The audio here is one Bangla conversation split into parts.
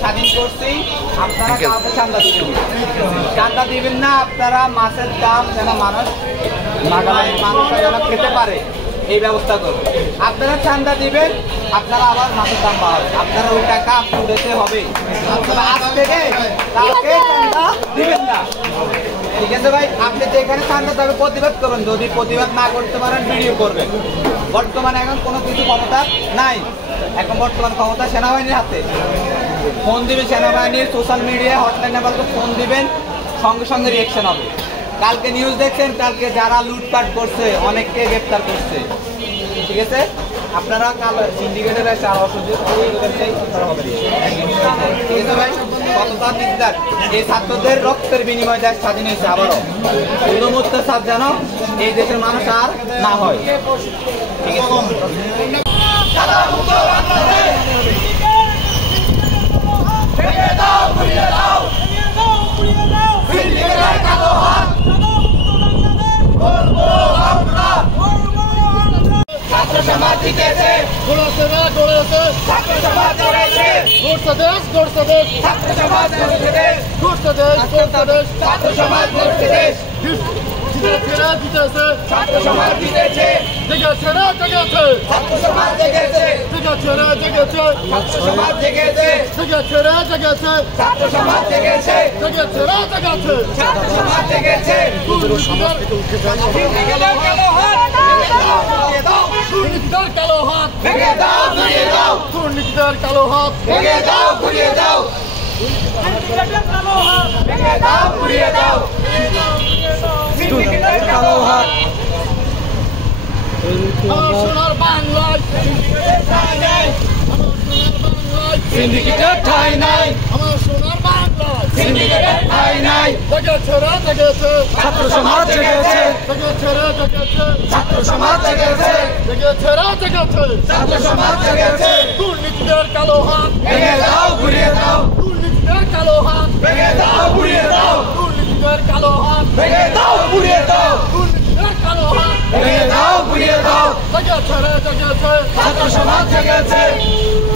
স্বাধীন করছি, আপনারা কাউকে চাঁদা দিবেন, চাঁদা দিবেন না। আপনারা মাছের দাম যেন মানুষ যেন খেতে পারে এই ব্যবস্থা করবেন। আপনারা চাঁদা দিবেন, আপনারা আবার মাছের দাম পাবেন, আপনারা ওই টাকা উঠাতে হবে। আজ থেকে কাউকে চাঁদা দিবেন না, ঠিক আছে ভাই? আপনি যেখানে চাঁদা তবে প্রতিবাদ করুন, যদি প্রতিবাদ না করতে পারেন ভিডিও করবেন। বর্তমানে এখন কোনো কিছু ক্ষমতা নাই, এখন বর্তমান ক্ষমতা সেনাবাহিনীর হাতে। ফোন দিবেন সেনাবাহিনীর সোশ্যাল মিডিয়ায় হটলাইন নাম্বারকে ফোন দিবেন, সঙ্গে সঙ্গে রিয়েকশন হবে। কালকে নিউজ দেখছেন, কালকে যারা লুটপাট করছে অনেককে গ্রেপ্তার করছে, ঠিক আছে? আপনারা কাল সিন্ডিকেটের এসে আর অসহযোগ হবে, ঠিক আছে ভাই? সততা দিকদার, এই ছাত্রদের রক্তের বিনিময়ে দেশ স্বাধীন হয়েছে। আবারও উন্মুক্ত সাথ যেন এই দেশের মানুষ আর না হয়, ঠিক আছে? সমাজ জিতেছে, ছাত্র সমাজ গড়েছে, গড়ছে দেশ, ছাত্র সমাজ গড়ছে দেশ, ছাত্র সমাজ গড়ছে দেশ, ছাত্র সমাজ জিতেছে, ছাত্র সমাজ জেগেছে, ছাত্র সমাজ জেগেছে, ছাত্র সমাজ জেগেছে, ছাত্র সমাজ জেগেছে। সমাজ থেকে উঠে দুর্নীতির কালো হাত ভেঙে দাও, ঘুরিয়ে দাও, দুর্নীতির কালো হাত ভেঙে দাও, ঘুরিয়ে দাও, ভেঙে দাও, ঘুরিয়ে দাও, দুর্নীতির কালো হাত। আমার সোনার বাংলায় সিন্ডিকেটের ঠাঁই নাই, আমার সোনার বাংলায় সিন্ডিকেটের ঠাঁই নাই। ছাত্র সমাজ জেগেছে, ছাত্র সমাজ জেগেছে, ছাত্র সমাজ জেগেছে। দুর্নীতির কালো হাত ভেঙে দাও, ঘুরিয়ে দাও, দুর্নীতির কালো হাত ভেঙে দাও, ঘুরিয়ে দাও, দুর্নীতির কালো হাত ভেঙে দাও, ঘুরিয়ে দাও, দুর্নীতির কালো হাত ভেঙে দাও, ঘুরিয়ে দাও। ছাত্র সমাজ জেগেছে,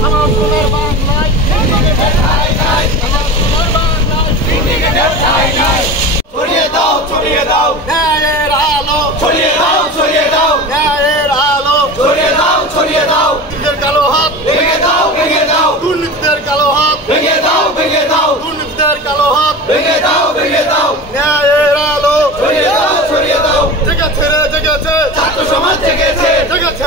আমার সোনার বাংলায় সিন্ডিকেটের ঠাঁই নাই, আমার সোনার বাংলায় সিন্ডিকেটের ঠাঁই নাই। ছড়িয়ে দাও, ছড়িয়ে দাও ন্যায়ের আলো, ছড়িয়ে দাও, ছড়িয়ে দাও ন্যায়ের আলো, ছড়িয়ে দাও, ছড়িয়ে দাও। দুর্নীতির কালো হাত ভেঙে দাও, ভেঙে দাও, দুর্নীতির কালো হাত ভেঙে দাও, ভেঙে দাও, দুর্নীতির কালো হাত ভেঙে দাও, ভেঙে দাও। ন্যায়ের আলো ছড়িয়ে দাও, ছড়িয়ে দাও। জেগেছে, ছাত্র সমাজ জেগেছে, জেগেছে,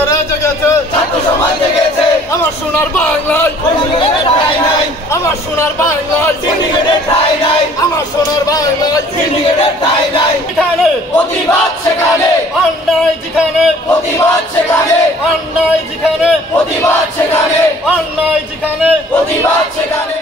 ছাত্র সমাজ জেগেছে। আমার সোনার বাংলায় সিন্ডিকেটের ঠাঁই নাই, আমার সোনার বাংলায় সিন্ডিকেটের ঠাঁই নাই, আমার সোনার বাংলায় সিন্ডিকেটের ঠাঁই নাই। যেখানে প্রতিবাদ সেখানে অন্যায়, যেখানে প্রতিবাদ সেখানে অন্যায়, যেখানে প্রতিবাদ সেখানে অন্যায়, যেখানে প্রতিবাদ সেখানে।